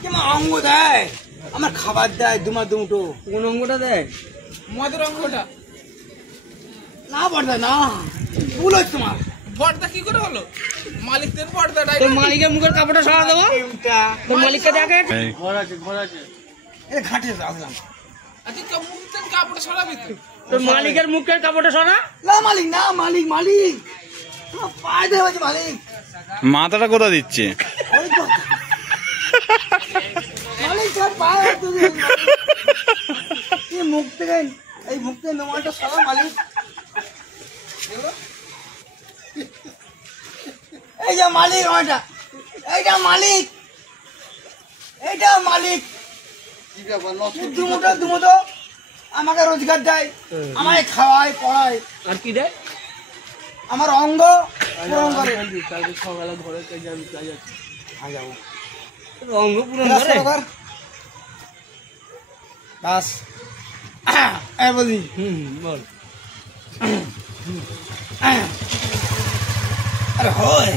কিমা অঙ্গ দেয় আমার খাবার দেয় দুটো কোন অঙ্গটা দেয়? মদের অঙ্গটা না পর্দা না ভুল হচ্ছে তোমার পর্দা কি করে হলো? মালিকদের পর্দা তোর মালিকের মুখের কাপড়টা সরা দেবো। তোর মালিককে দেখে ঘাটে আসলাম। আচ্ছা মুখের কাপড় সরাবি তো? তোর মালিকের মুখের কাপড়টা সরা। না মালিক না মালিক মালিক তোমার পায়ে দেওয়া হচ্ছে মালিক। মাথাটা কোথা দিচ্ছে? ওই তো। মালিক তার পায়ে হাত দিল। এই মুখ থেকে নোমালটা সরা মালিক। এই যে মালিক ওইটা এইটা মালিক দুমুটো আমাকে রোজগার দেয় আমায় খাওয়ায় পড়ায় আর কি দেয়? আমার অঙ্গ পূরণ করে। কালকে সকালে ঘরে যাবি কাজ আছে। যাবো অঙ্গ পূরণ করে বাস বলি বল। আরে হয়